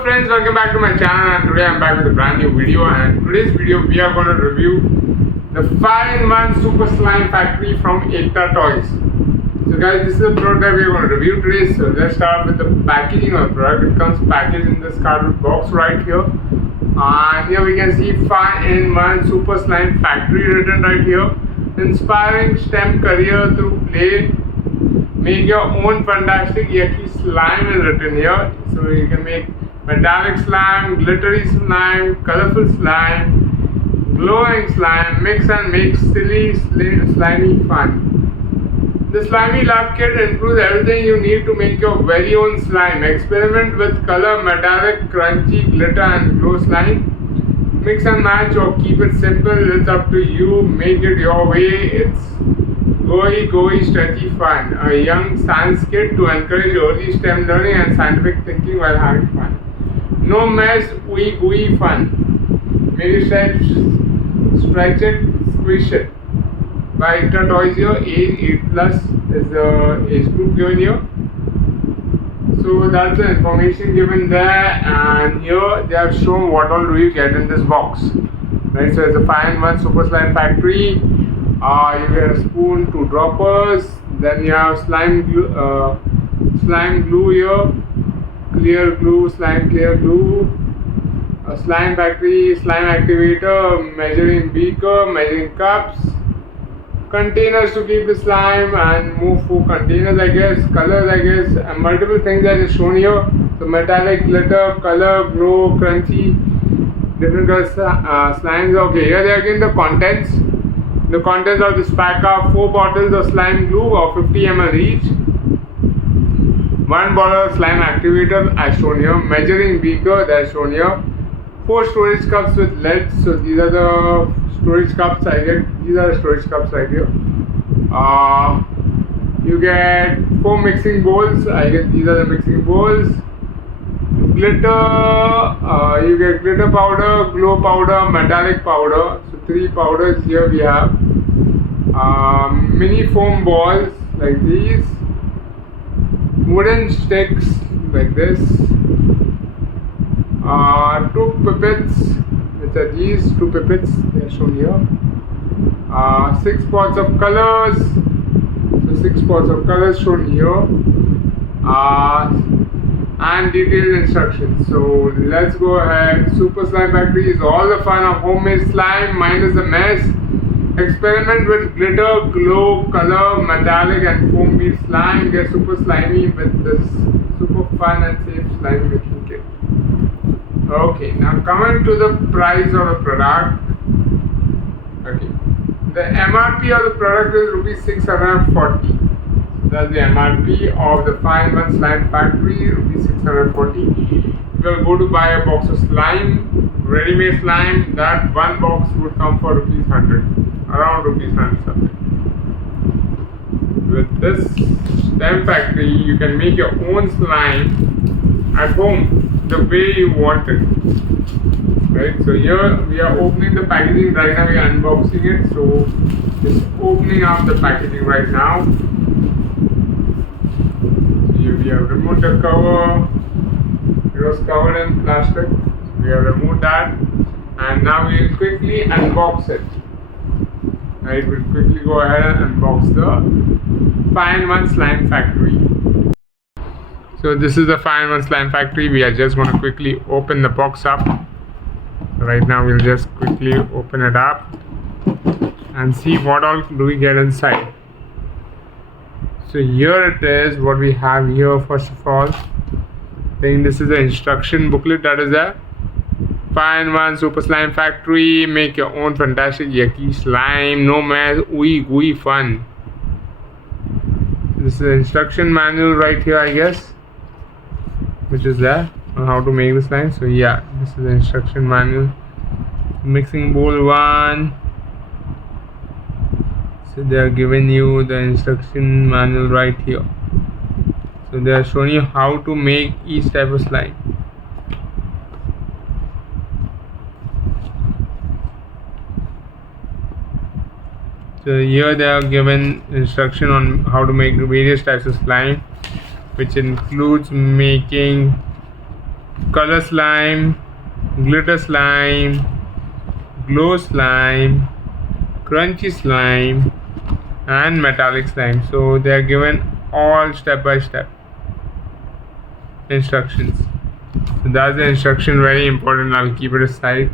Hello friends, welcome back to my channel, and today I'm back with a brand new video. And in today's video we are going to review the 5-in-1 Super Slime Factory from Ekta Toys. So guys, this is the product that we are going to review today. So let's start with the packaging of the product. It comes packaged in this cardboard box right here. And here we can see 5-in-1 Super Slime Factory written right here. Inspiring STEM career through play. Make your own fantastic yucky slime is written here. So you can make metallic slime, glittery slime, colorful slime, glowing slime, mix and make silly, slimy fun. The Slimy Lab Kit includes everything you need to make your very own slime. Experiment with color, metallic, crunchy, glitter and glow slime. Mix and match or keep it simple, it's up to you. Make it your way. It's gooey, stretchy fun. A young science kit to encourage early STEM learning and scientific thinking while having fun. No mess, gooey fun. Maybe stretch it, squish it. By Ekta Toys here, age 8+ is the age group given here. So that's the information given there, and here they have shown what all do you get in this box. Right, so it's a 5-in-1 Super Slime Factory. You get a spoon, 2 droppers, then you have slime glue here, clear glue, slime clear glue, a slime factory, slime activator, measuring beaker, measuring cups, containers to keep the slime, and more food containers colors and multiple things that is shown here. So metallic, glitter, color, glow, crunchy, different colors, slimes. Okay, here they are again the contents. The contents of this pack are 4 bottles of slime glue of 50 ml each, 1 bottle of slime activator as shown here, measuring beaker that's shown here, 4 storage cups with lids. So these are the storage cups I get. These are the storage cups right here. You get 4 mixing bowls. I get these are the mixing bowls. Glitter, you get glitter powder, glow powder, metallic powder. So 3 powders here we have. Mini foam balls like these, wooden sticks like this, 2 pipettes, which are these 2 pipettes they are shown here, 6 pots of colors, so 6 pots of colors shown here, and detailed instructions. So let's go ahead. Super Slime Factory is all the fun of homemade slime minus the mess. Experiment with glitter, glow, color, metallic and foam bead slime. Get super slimy with this super fun and safe slime making kit. Okay, now coming to the price of the product. Okay, the MRP of the product is rupees 640. That's the MRP of the 5-in-1 Slime Factory, rupees 640. If you go to buy a box of slime, ready-made slime, that one box would come for rupees 100, around rupees 100 something. With this STEM Factory, you can make your own slime at home the way you want it. Right, so here we are opening the packaging right now. We are unboxing it, so just opening up the packaging right now. We have removed the cover. It was covered in plastic. We have removed that, and now we will quickly unbox it. Right, we'll quickly go ahead and unbox the 5-in-1 Slime Factory. So this is the 5-in-1 Slime Factory. We are just going to quickly open the box up. Right now we'll just quickly open it up and see what all do we get inside. So here it is, what we have here. First of all, I think this is the instruction booklet that is there. 5-in-1 Super Slime Factory, make your own fantastic yucky slime, no mess, gooey fun. This is the instruction manual right here, I guess, which is there on how to make the slime. So yeah, this is the instruction manual. Mixing bowl 1. So they are giving you the instruction manual right here. So they are showing you how to make each type of slime. So here they are given instruction on how to make various types of slime, which includes making color slime, glitter slime, glow slime, crunchy slime, and metallic slime. So they are given all step by step instructions. So that's the instruction, very important. I'll keep it aside.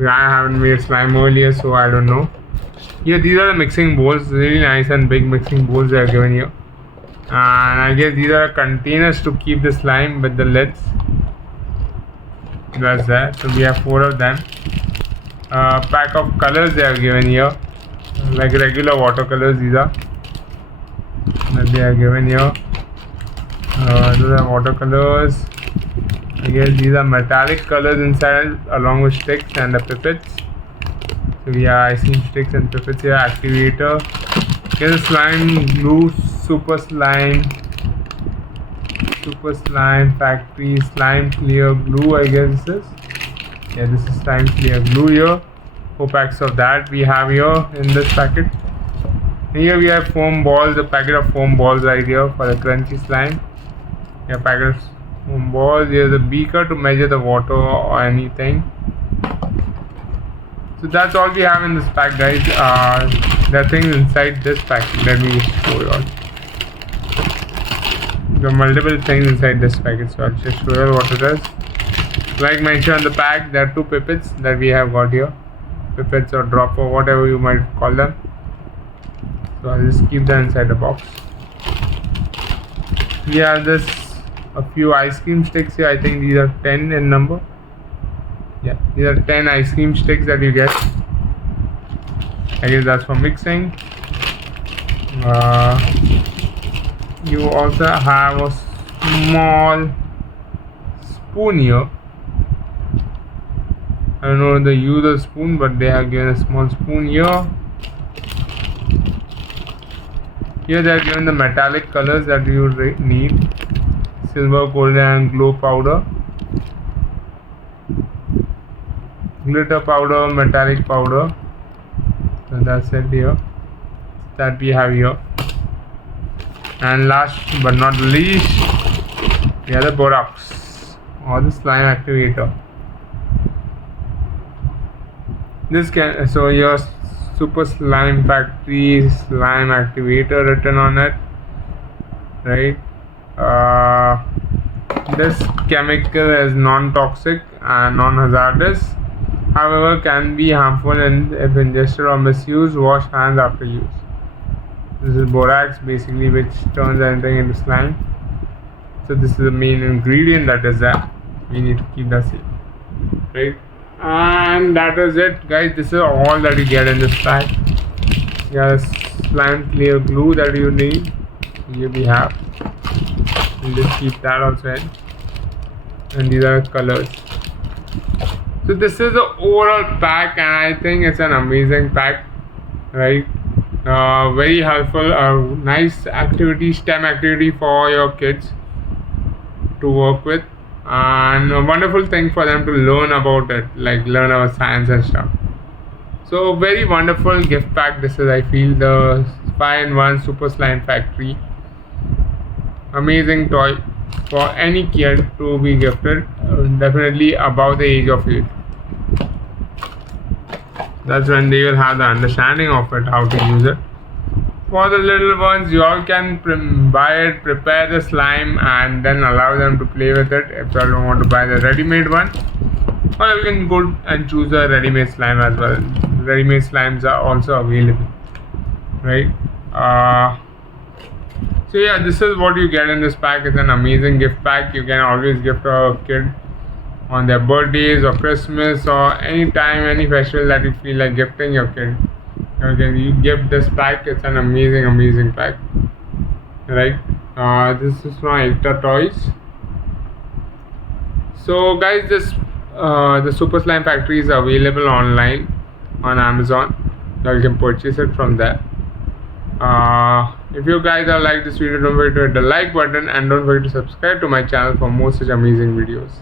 I haven't made slime earlier, so I don't know. Yeah, these are the mixing bowls, really nice and big mixing bowls they are given here. And I guess these are containers to keep the slime with the lids. That's that. So we have 4 of them. Pack of colors they are given here, like regular watercolors. These are that they are given here. Those are watercolors. I guess these are metallic colors inside, along with sticks and the pipettes. So we have ice cream sticks and pipettes here. Activator. Here's a slime glue, super slime factory, slime clear glue. I guess this is. Yeah, this is slime clear glue here. 4 packs of that we have here in this packet. And here we have foam balls, a packet of foam balls right here for the crunchy slime. Yeah, packet of foam balls. Here's a beaker to measure the water or anything. So that's all we have in this pack, guys. There are things inside this packet. Let me show you all. There are multiple things inside this packet, so I'll just show you what it is. Like mentioned on the pack, there are 2 pipettes that we have got here. Pipettes or dropper, whatever you might call them. So I'll just keep them inside the box. We have a few ice cream sticks here. I think these are 10 in number. Yeah, these are 10 ice cream sticks that you get. I guess that's for mixing. You also have a small spoon here. I don't know the use of spoon, but they have given a small spoon here. Here they are given the metallic colors that you need: silver, golden, and glow powder, glitter powder, metallic powder. So that's it here. That we have here. And last but not least, we have the borax or the slime activator. This can, so your super slime factory slime activator written on it, right? This chemical is non-toxic and non-hazardous, however can be harmful if ingested or misused. Wash hands after use. This is borax, basically, which turns anything into slime. So this is the main ingredient that is there. We need to keep that safe, right? And that is it, guys. This is all that you get in this pack. Yes, slime clear glue that you need. Here we have. We'll just keep that also in. And these are colors. So this is the overall pack, and I think it's an amazing pack, right? Very helpful, nice activity, STEM activity for your kids to work with, and a wonderful thing for them to learn about it, like learn about science and stuff. So very wonderful gift pack. This is, I feel, the 5-in-1 Super Slime Factory. Amazing toy for any kid to be gifted, definitely above the age of 8. That's when they will have the understanding of it, how to use it. For the little ones, you all can buy it, prepare the slime, and then allow them to play with it if you all don't want to buy the ready-made one. Or you can go and choose a ready-made slime as well. Ready-made slimes are also available, right? So yeah, this is what you get in this pack. It's an amazing gift pack. You can always gift a kid on their birthdays or Christmas or any time, any festival that you feel like gifting your kid. Okay, you gift this pack. It's an amazing pack, right? This is from Ekta Toys. So guys, the Super Slime Factory is available online on Amazon. So you can purchase it from there. If you guys have liked this video, don't forget to hit the like button and don't forget to subscribe to my channel for more such amazing videos.